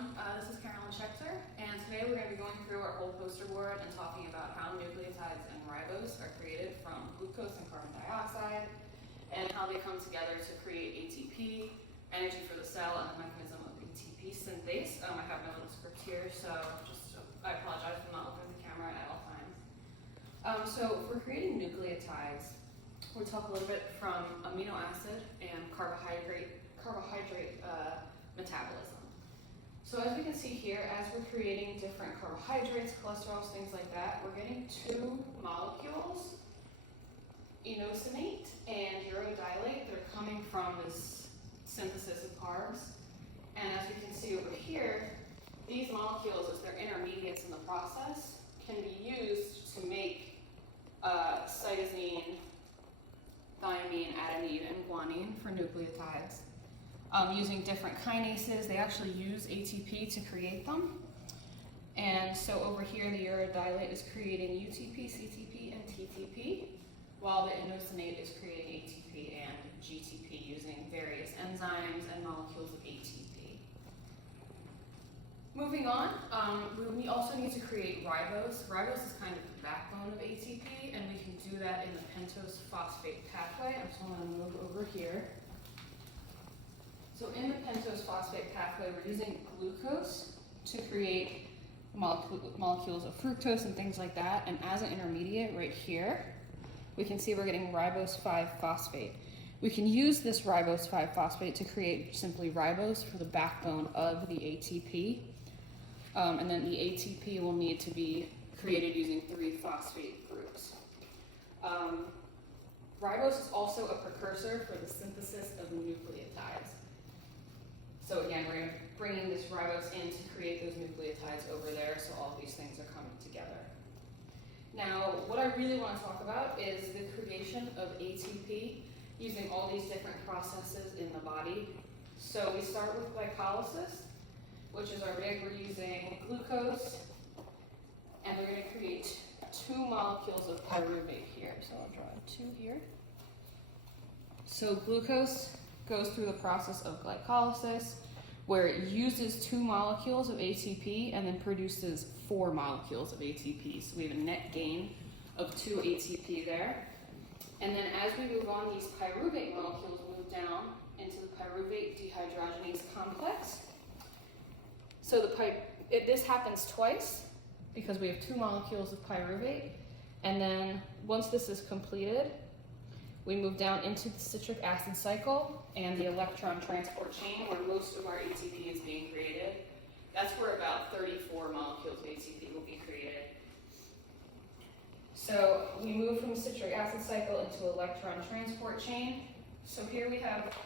This is Carolyn Schechter, and today we're going to be going through our whole poster board and talking about how nucleotides and ribose are created from glucose and carbon dioxide, and how they come together to create ATP, energy for the cell, and the mechanism of ATP synthase. I have my little script here, so I apologize for not looking at the camera at all times. So if we're creating nucleotides, we'll talk a little bit from amino acid and carbohydrate metabolism. So as we can see here, as we're creating different carbohydrates, cholesterols, things like that, we're getting two molecules, inosinate and urodilate. They're coming from this synthesis of carbs. And as we can see over here, these molecules, as they're intermediates in the process, can be used to make cytosine, thymine, adenine, and guanine for nucleotides. Using different kinases, they actually use ATP to create them. And so over here, the urodilate is creating UTP, CTP, and TTP, while the inosinate is creating ATP and GTP using various enzymes and molecules of ATP. Moving on, we also need to create ribose. Ribose is kind of the backbone of ATP, and we can do that in the pentose phosphate pathway. I'm just going to move over here. So in the pentose phosphate pathway, we're using glucose to create molecules of fructose and things like that. And as an intermediate right here, we can see we're getting ribose 5-phosphate. We can use this ribose 5-phosphate to create simply ribose for the backbone of the ATP. And then the ATP will need to be created using 3 phosphate groups. Ribose is also a precursor for the synthesis of nucleotides. So again, we're bringing this ribose in to create those nucleotides over there, so all these things are coming together. Now, what I really want to talk about is the creation of ATP using all these different processes in the body. So we start with glycolysis, which is our rig. We're using glucose, and we're going to create 2 molecules of pyruvate here. So I'll draw 2 here. So glucose goes through the process of glycolysis, where it uses 2 molecules of ATP and then produces 4 molecules of ATP. So we have a net gain of 2 ATP there. And then as we move on, these pyruvate molecules move down into the pyruvate dehydrogenase complex. So this happens twice because we have 2 molecules of pyruvate. And then once this is completed, we move down into the citric acid cycle and the electron transport chain, where most of our ATP is being created. That's where about 34 molecules of ATP will be created. So we move from the citric acid cycle into electron transport chain. So here we have,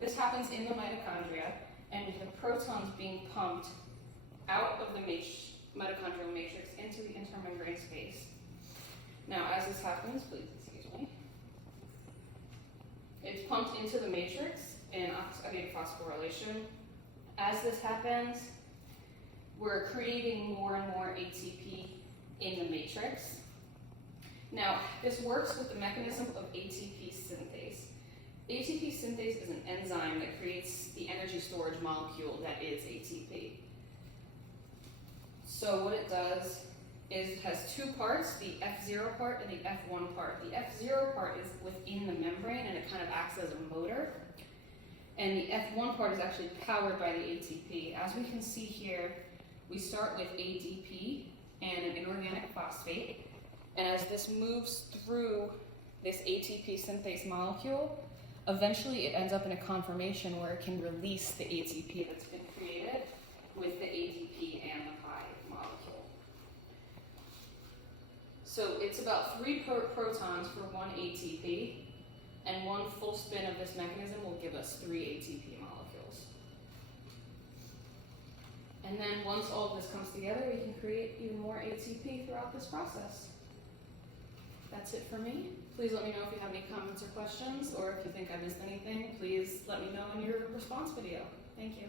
this happens in the mitochondria, and we have protons being pumped out of the mitochondrial matrix into the intermembrane space. Now, as this happens, please excuse me, it's pumped into the matrix in oxidative phosphorylation. As this happens, we're creating more and more ATP in the matrix. Now, this works with the mechanism of ATP synthase. ATP synthase is an enzyme that creates the energy storage molecule that is ATP. So what it does is it has 2 parts, the F0 part and the F1 part. The F0 part is within the membrane, and it kind of acts as a motor. And the F1 part is actually powered by the ATP. As we can see here, we start with ADP and an inorganic phosphate. And as this moves through this ATP synthase molecule, eventually it ends up in a conformation where it can release the ATP that's been created with the ADP and the pi molecule. So it's about 3 protons for 1 ATP, and 1 full spin of this mechanism will give us 3 ATP molecules. And then once all of this comes together, we can create even more ATP throughout this process. That's it for me. Please let me know if you have any comments or questions, or if you think I missed anything, please let me know in your response video. Thank you.